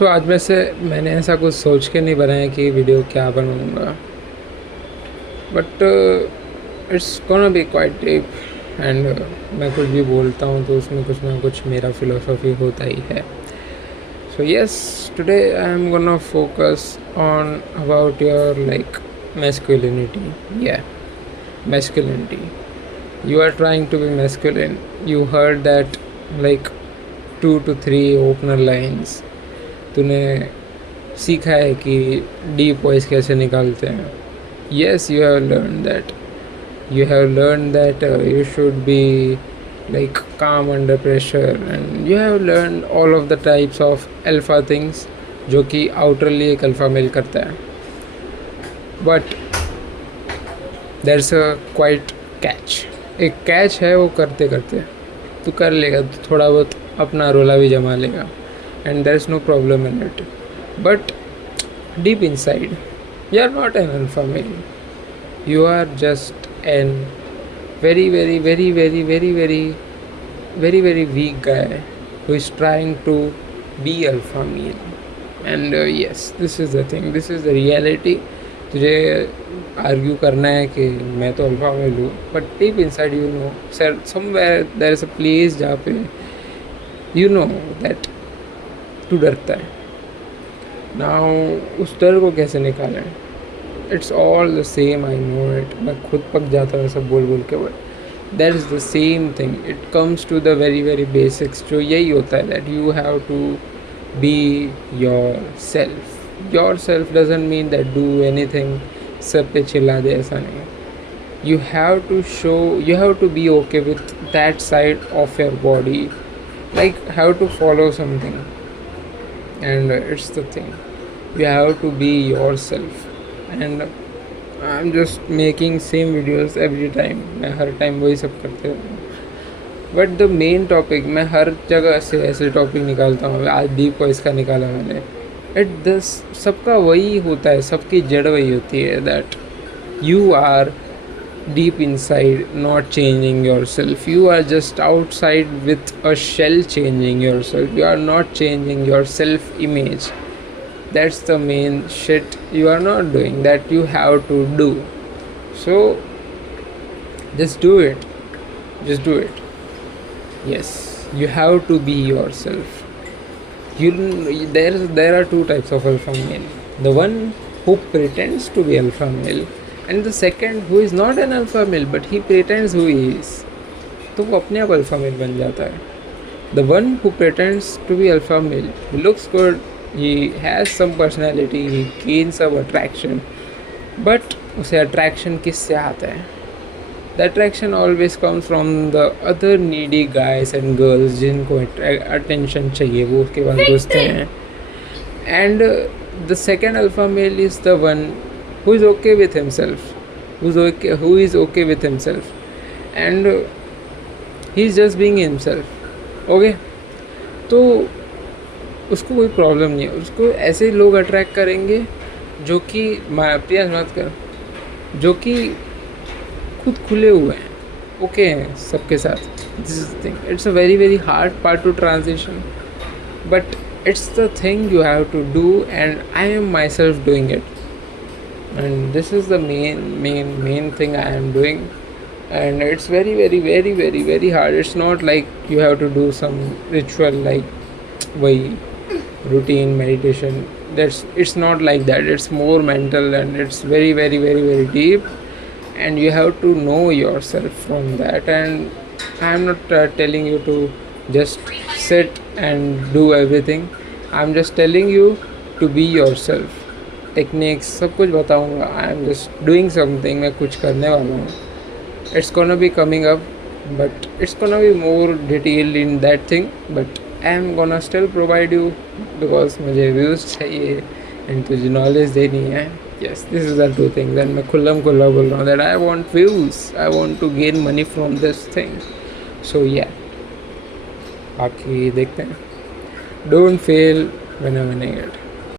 तो आज में से मैंने ऐसा कुछ सोच के नहीं बनाया कि वीडियो क्या बनाऊँगा, but it's gonna B quite deep and मैं कुछ भी बोलता हूँ तो उसमें कुछ ना कुछ मेरा फिलोसॉफी होता ही है. So yes, today I am gonna focus on about your like masculinity. Yeah, masculinity. You are trying to be masculine. You heard that like 2 to 3 opener lines. तूने सीखा है कि डीप वॉइस कैसे निकालते हैं. Yes, you have learned that. You have learned that you should be like calm under pressure, and you have learned all of the types of alpha things जो कि आउटरली एक अल्फ़ा मेल करता है. But there's a quite catch. एक catch है, वो करते करते तू कर लेगा, तो थोड़ा बहुत अपना रोला भी जमा लेगा, and there's no problem in it. But deep inside, you are not an alpha male. You are just an very very very very very very very very weak guy who is trying to be alpha male. And yes, this is the thing, this is the reality. तुझे argue करना है कि मैं तो alpha male हूँ, but deep inside you know somewhere there is a place जहाँ पे you know that तू डरता है. नाउ उस डर को कैसे निकालें? It's all the same, I know it. मैं खुद पक जाता हूँ सब बोल बोल के, but that is the same thing. It comes to the very very basics, जो यही होता है that you have to be yourself. Yourself doesn't mean that do anything सब पे चिल्ला दे, ऐसा नहीं. You have to show, you have to be okay with that side of your body, like have to follow something, and it's the thing. You have to be yourself, and I'm just making same videos every time. मैं हर time वही सब करते रहता हूँ, but the main topic मैं हर जगह से ऐसे टॉपिक निकालता हूँ. आज डीप वॉइस का निकाला मैंने. इट दस सबका वही होता है, सबकी जड़ वही होती है that you are deep inside not changing yourself. You are just outside with a shell changing yourself. You are not changing your self image. That's the main shit you are not doing, that you have to do. So just do it, just do it. Yes, you have to be yourself. There are two types of alpha male. The one who pretends to be alpha male, and the second who is not an alpha male but he pretends who he is. तो वो अपने आप alpha mail बन जाता है. The one who pretends to be alpha male, he looks good, he has some personality, he gains some attraction, but उसे attraction किससे आता है? The attraction always comes from the other needy guys and girls जिनको attention चाहिए, वो उसके पास घुसते हैं. And the second alpha male is the one who is okay with himself, who is okay with himself, and he is just being himself. Okay, तो उसको कोई problem नहीं है. उसको ऐसे लोग अट्रैक्ट करेंगे जो कि प्रियास मत कर, जो कि खुद खुले हुए हैं, ओके हैं सबके साथ. This is the thing. It's a very very hard part two transition, but it's the thing you have to do, and I am myself doing it, and this is the main thing I am doing, and it's very very very very very hard. It's not like you have to do some ritual like वही routine meditation. It's not like that. It's more mental, and it's very very very very deep, and you have to know yourself from that. And I am not telling you to just sit and do everything. I'm just telling you to be yourself. Techniques सब कुछ बताऊंगा. I am just doing something, मैं कुछ करने वाला हूँ. It's gonna be coming up, but it's gonna be more detailed in that thing, but I am gonna still provide you, because मुझे views चाहिए एंड तुझे नॉलेज देनी है. Yes, this is the two things. And मैं खुला बोल रहा हूँ that I want views, I want to gain money from this thing. So yeah, बाकी देखते हैं. Don't fail whenever negate.